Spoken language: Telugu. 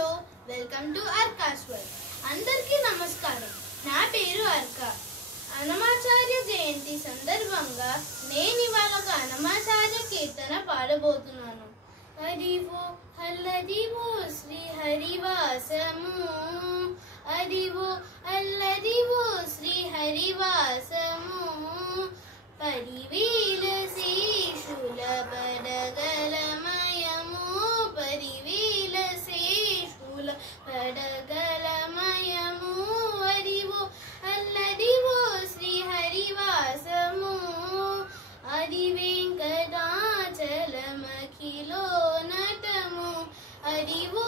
Hello welcome to Arka's world. అందరికీ నమస్కారం. నా పేరు అర్క. అన్నమాచార్య జయంతి సందర్భంగా నేను ఇవాళ ఒక అన్నమాచార్య కీర్తన పాడబోతున్నాను. హరివో హల్లదివో శ్రీ హరివాసము, హరివో అల్లదివో శ్రీ హరివాసము, పరివేల శేషుల పడగలమయము, పరివేల శేషుల పడగలమయము, హరివో అల్లదివో శ్రీ హరివాసము, హరి వెంకటాచలమఖిలో నటము, హరివో